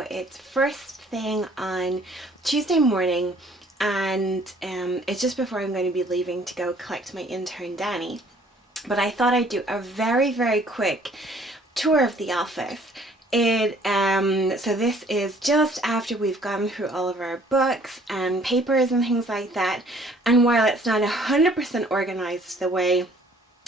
now it's first thing on Tuesday morning, and it's just before I'm going to be leaving to go collect my intern Danny. But I thought I'd do a very, very quick tour of the office. So this is just after we've gone through all of our books and papers and things like that. And while it's not 100% organized the way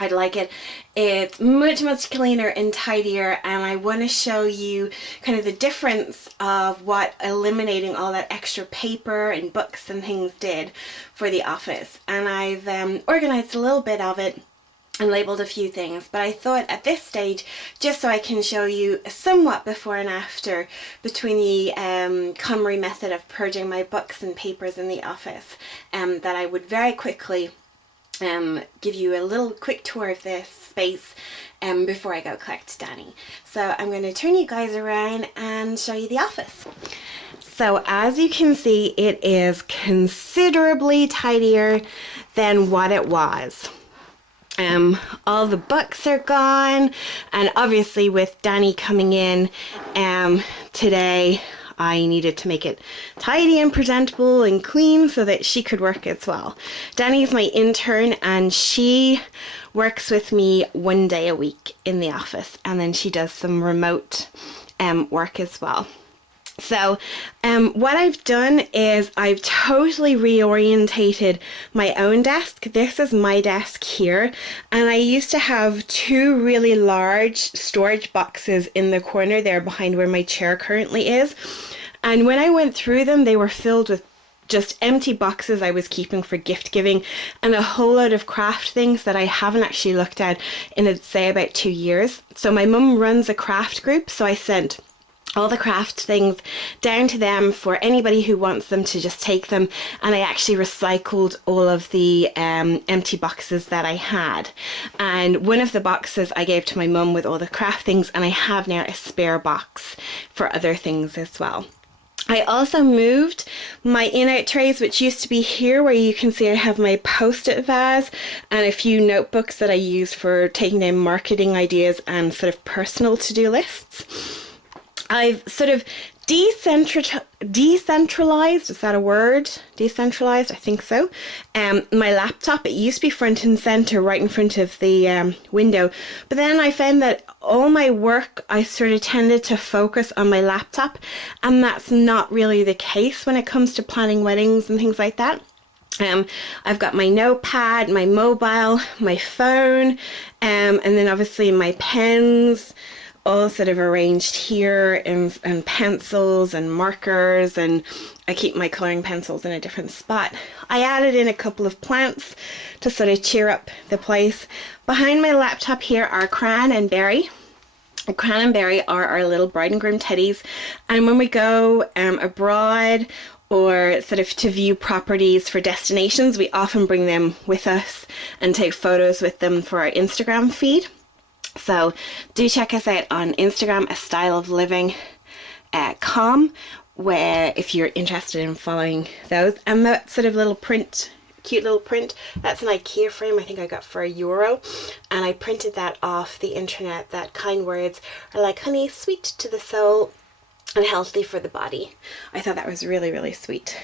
I'd like it, it's much, much cleaner and tidier, and I want to show you kind of the difference of what eliminating all that extra paper and books and things did for the office. And I've organized a little bit of it and labeled a few things, but I thought at this stage, just so I can show you a somewhat before and after between the KonMari'd method of purging my books and papers in the office, that I would very quickly give you a little quick tour of this space before I go collect Danny. So I'm going to turn you guys around and show you the office. So as you can see, it is considerably tidier than what it was. All the books are gone, and obviously with Danny coming in today, I needed to make it tidy and presentable and clean so that she could work as well. Danny's my intern, and she works with me 1 day a week in the office, and then she does some remote work as well. So what I've done is I've totally reorientated my own desk. This is my desk here, and I used to have two really large storage boxes in the corner there behind where my chair currently is. And when I went through them, they were filled with just empty boxes I was keeping for gift giving, and a whole load of craft things that I haven't actually looked at in, I'd say, about 2 years. So my mum runs a craft group, so I sent all the craft things down to them for anybody who wants them to just take them, and I actually recycled all of the empty boxes that I had, and one of the boxes I gave to my mum with all the craft things, and I have now a spare box for other things as well. I also moved my in-out trays, which used to be here, where you can see I have my post-it vase and a few notebooks that I use for taking down marketing ideas and sort of personal to-do lists. I've sort of decentralized, is that a word? Decentralized, I think so. My laptop, it used to be front and center right in front of the window, but then I found that all my work, I sort of tended to focus on my laptop, and that's not really the case when it comes to planning weddings and things like that. I've got my notepad, my mobile, my phone, and then obviously my pens, all sort of arranged here, and pencils and markers, and I keep my colouring pencils in a different spot. I added in a couple of plants to sort of cheer up the place. Behind my laptop here are Cran and Berry. Cran and Berry are our little bride and groom teddies, and when we go abroad or sort of to view properties for destinations, we often bring them with us and take photos with them for our Instagram feed. So do check us out on Instagram, astyleofliving.com, where if you're interested in following those. And that sort of little print, cute little print, that's an IKEA frame I think I got for €1, and I printed that off the internet, that kind words are like honey, sweet to the soul and healthy for the body. I thought that was really, really sweet.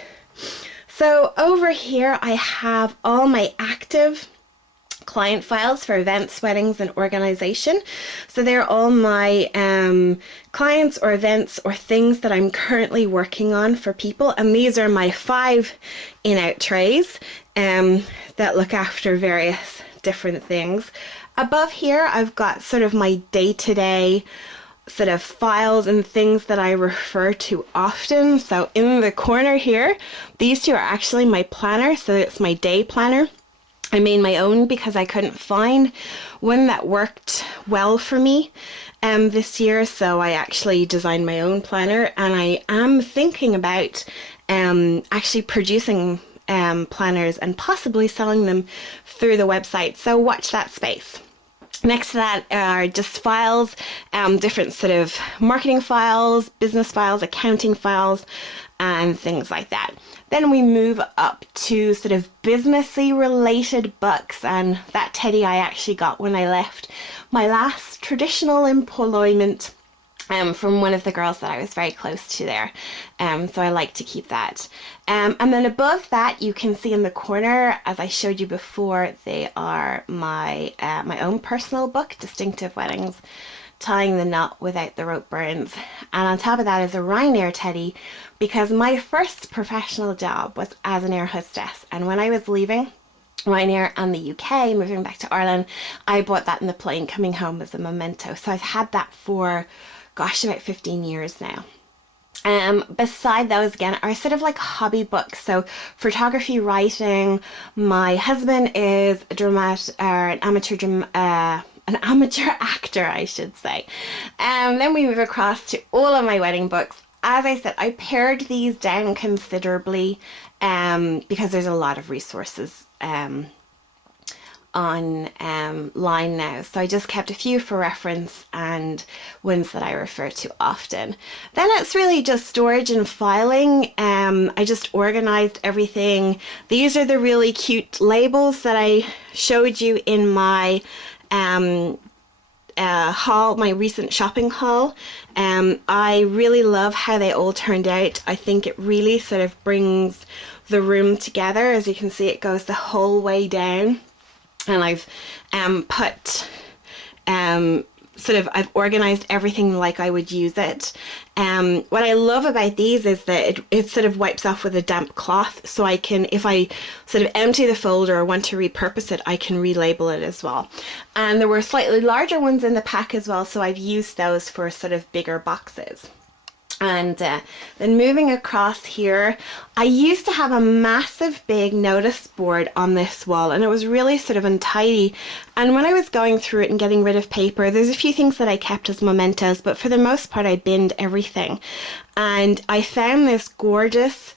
So over here I have all my active client files for events, weddings and organization. So they're all my clients or events or things that I'm currently working on for people, and these are my 5 in-out trays that look after various different things. Above here I've got sort of my day-to-day sort of files and things that I refer to often. So in the corner here, these two are actually my planner, so it's my day planner. I made my own because I couldn't find one that worked well for me this year, so I actually designed my own planner, and I am thinking about actually producing planners and possibly selling them through the website, so watch that space. Next to that are just files, different sort of marketing files, business files, accounting files, and things like that. Then we move up to sort of businessy related books, and that teddy I actually got when I left my last traditional employment from one of the girls that I was very close to there. So I like to keep that. And then above that, you can see in the corner, as I showed you before, they are my own personal book, Distinctive Weddings, Tying the Knot Without the Rope Burns. And on top of that is a Ryanair teddy, because my first professional job was as an air hostess. And when I was leaving Ryanair and the UK, moving back to Ireland, I bought that in the plane coming home as a memento. So I've had that for, gosh, about 15 years now. Beside those, again, are sort of like hobby books. So photography, writing. My husband is an amateur actor, I should say. Then we move across to all of my wedding books. As I said, I pared these down considerably because there's a lot of resources online now. So I just kept a few for reference and ones that I refer to often. Then it's really just storage and filing. I just organized everything. These are the really cute labels that I showed you in my haul, my recent shopping haul. I really love how they all turned out. I think it really sort of brings the room together. As you can see, it goes the whole way down. And I've I've organized everything like I would use it. What I love about these is that it sort of wipes off with a damp cloth, so I can, if I sort of empty the folder or want to repurpose it, I can relabel it as well. And there were slightly larger ones in the pack as well, so I've used those for sort of bigger boxes. And then moving across here, I used to have a massive big notice board on this wall, and it was really sort of untidy. And when I was going through it and getting rid of paper, there's a few things that I kept as mementos, but for the most part I binned everything. And I found this gorgeous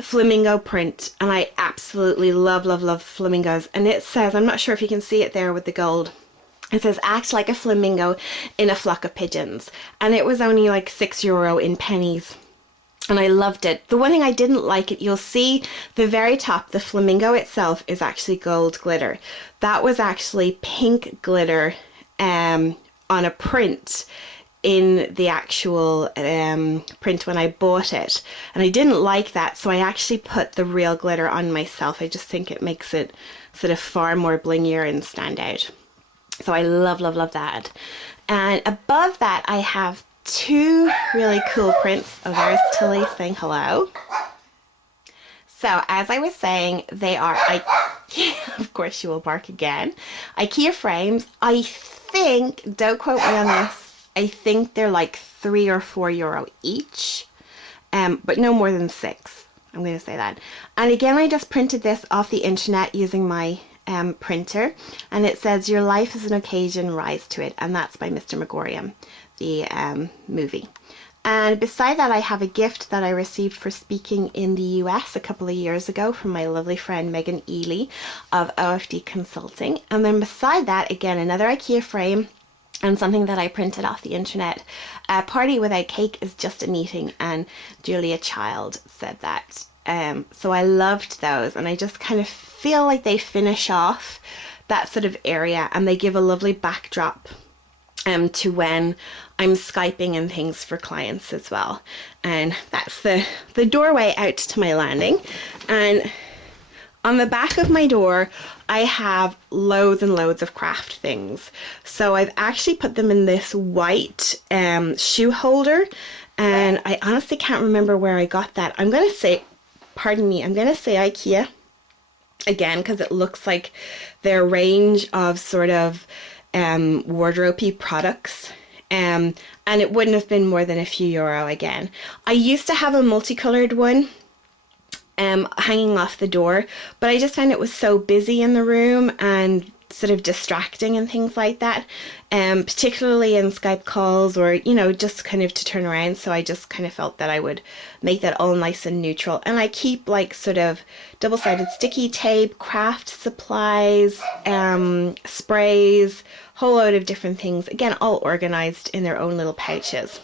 flamingo print, and I absolutely love flamingos. And it says, I'm not sure if you can see it there with the gold, it says, act like a flamingo in a flock of pigeons. And it was only like €6 in pennies. And I loved it. The one thing I didn't like, you'll see the very top, the flamingo itself is actually gold glitter. That was actually pink glitter on a print in the actual print when I bought it. And I didn't like that, so I actually put the real glitter on myself. I just think it makes it sort of far more blingier and stand out. So I love that. And above that, I have two really cool prints. Oh, there's Tilly saying hello. So as I was saying, they are IKEA, of course she will bark again, IKEA frames. I think, don't quote me on this, I think they're like €3 or €4 each, but no more than 6. I'm going to say that. And again, I just printed this off the internet using my printer, and it says, your life is an occasion, rise to it. And that's by Mr. Megorium, the movie. And beside that, I have a gift that I received for speaking in the US a couple of years ago from my lovely friend Megan Ely of OFD Consulting. And then beside that, again, another IKEA frame and something that I printed off the internet. A party without cake is just a meeting, and Julia Child said that. So I loved those, and I just kind of feel like they finish off that sort of area, and they give a lovely backdrop to when I'm Skyping and things for clients as well. And that's the doorway out to my landing. And on the back of my door, I have loads and loads of craft things. So I've actually put them in this white shoe holder, and I honestly can't remember where I got that. I'm going to say, pardon me, I'm going to say IKEA again, because it looks like their range of sort of wardrobe-y products. And it wouldn't have been more than a few euro again. I used to have a multicolored one hanging off the door, but I just found it was so busy in the room and sort of distracting and things like that, particularly in Skype calls or, you know, just kind of to turn around. So I just kind of felt that I would make that all nice and neutral. And I keep like sort of double-sided sticky tape, craft supplies, sprays, whole load of different things, again, all organized in their own little pouches.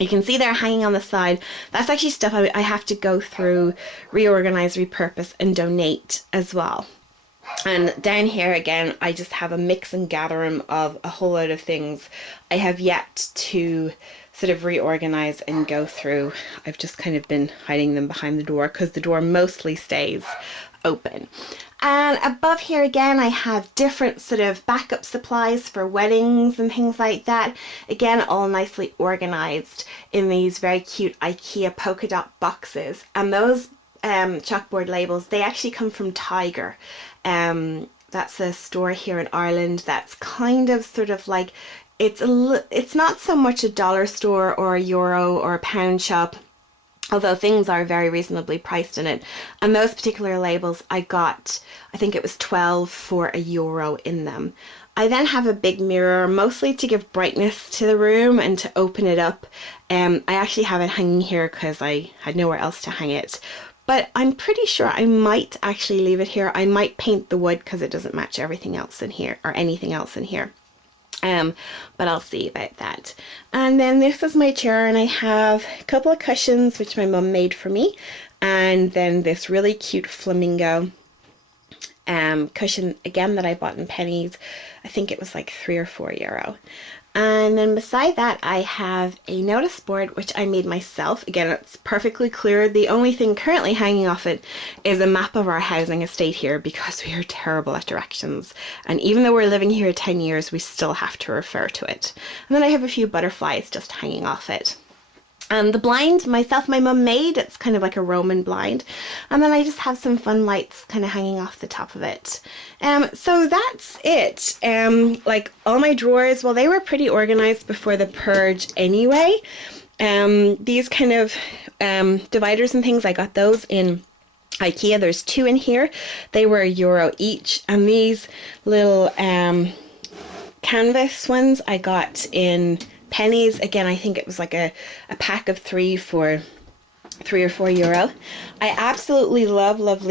You can see they're hanging on the side. That's actually stuff I have to go through, reorganize, repurpose, and donate as well. And down here again, I just have a mix and gather of a whole load of things I have yet to sort of reorganize and go through. I've just kind of been hiding them behind the door because the door mostly stays open. And above here again, I have different sort of backup supplies for weddings and things like that. Again, all nicely organized in these very cute IKEA polka dot boxes. And those chalkboard labels, they actually come from Tiger. That's a store here in Ireland that's kind of sort of like, it's not so much a dollar store or a euro or a pound shop, although things are very reasonably priced in it. And those particular labels I got, I think it was 12 for €1 in them. I then have a big mirror, mostly to give brightness to the room and to open it up. I actually have it hanging here because I had nowhere else to hang it. But I'm pretty sure I might actually leave it here. I might paint the wood because it doesn't match everything else in here or anything else in here. But I'll see about that. And then this is my chair, and I have a couple of cushions which my mum made for me, and then this really cute flamingo cushion again that I bought in pennies. I think it was like €3 or €4. And then beside that, I have a notice board which I made myself. Again, it's perfectly clear. The only thing currently hanging off it is a map of our housing estate here because we are terrible at directions. And even though we're living here 10 years, we still have to refer to it. And then I have a few butterflies just hanging off it. And the blind, myself, my mum made. It's kind of like a Roman blind. And then I just have some fun lights kind of hanging off the top of it. So that's it. Like all my drawers, well, they were pretty organized before the purge anyway. These kind of dividers and things, I got those in IKEA. There's 2 in here. They were €1 each. And these little canvas ones I got in pennies. Again, I think it was like a pack of 3 for €3 or €4. I absolutely love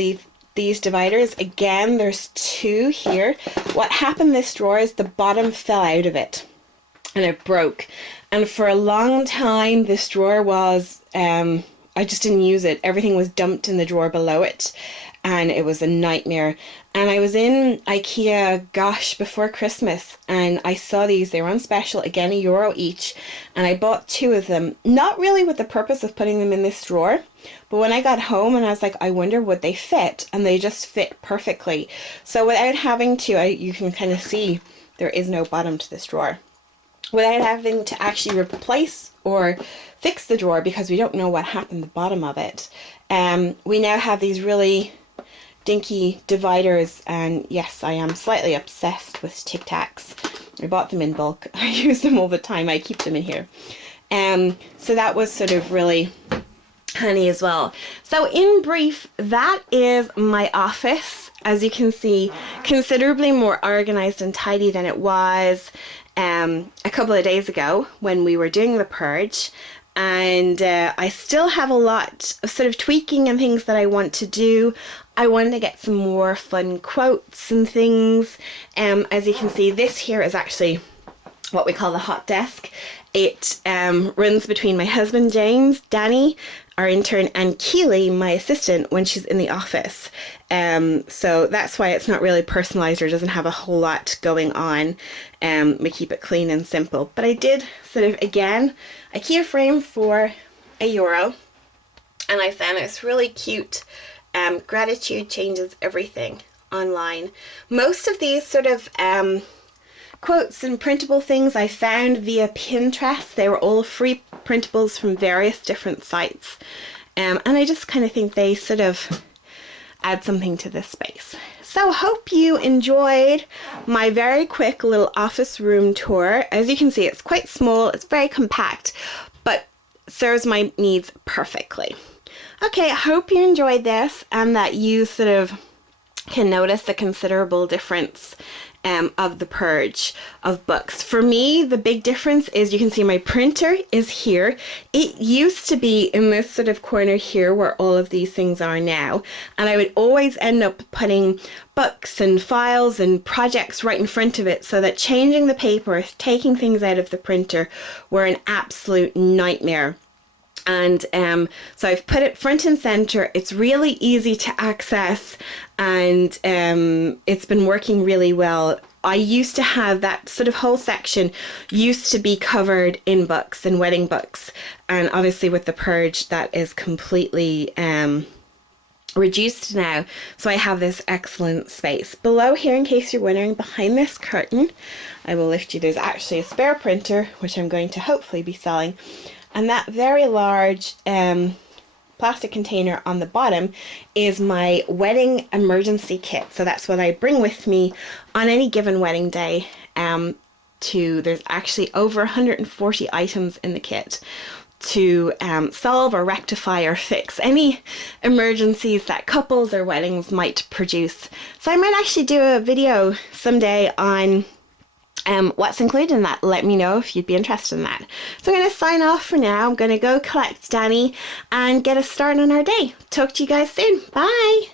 these dividers. Again, there's 2 here. What happened this drawer is the bottom fell out of it and it broke. And for a long time, this drawer was, I just didn't use it. Everything was dumped in the drawer below it. And it was a nightmare. And I was in IKEA, gosh, before Christmas, and I saw these. They were on special, again, €1 each. And I bought 2 of them, not really with the purpose of putting them in this drawer, but when I got home and I was like, I wonder would they fit? And they just fit perfectly. So without having to, you can kind of see there is no bottom to this drawer. Without having to actually replace or fix the drawer because we don't know what happened to the bottom of it, we now have these really dinky dividers, and yes, I am slightly obsessed with Tic Tacs. I bought them in bulk. I use them all the time. I keep them in here. So that was sort of really handy as well. So in brief, that is my office. As you can see, considerably more organized and tidy than it was a couple of days ago when we were doing the purge. And I still have a lot of sort of tweaking and things that I want to do. I wanted to get some more fun quotes and things. As you can see, this here is actually what we call the hot desk. It runs between my husband James, Danny, our intern, and Keely, my assistant, when she's in the office. So that's why it's not really personalized or doesn't have a whole lot going on. We keep it clean and simple. But I did sort of, again, IKEA frame for €1. And I found it's really cute. Gratitude changes everything online. Most of these sort of quotes and printable things I found via Pinterest. They were all free printables from various different sites. And I just kind of think they sort of add something to this space. So hope you enjoyed my very quick little office room tour. As you can see, it's quite small, it's very compact, but serves my needs perfectly. Okay, I hope you enjoyed this and that you sort of can notice the considerable difference of the purge of books. For me, the big difference is you can see my printer is here. It used to be in this sort of corner here where all of these things are now, and I would always end up putting books and files and projects right in front of it, so that changing the paper, taking things out of the printer were an absolute nightmare. And so I've put it front and center. It's really easy to access, and it's been working really well. I used to have that sort of whole section used to be covered in books and wedding books, and obviously with the purge that is completely reduced now, so I have this excellent space. Below here, in case you're wondering, behind this curtain, I will lift you, there's actually a spare printer which I'm going to hopefully be selling, and that very large plastic container on the bottom is my wedding emergency kit. So that's what I bring with me on any given wedding day. There's actually over 140 items in the kit to solve or rectify or fix any emergencies that couples or weddings might produce. So I might actually do a video someday on what's included in that. Let me know if you'd be interested in that. So I'm going to sign off for now. I'm going to go collect Danny and get us started on our day. Talk to you guys soon. Bye.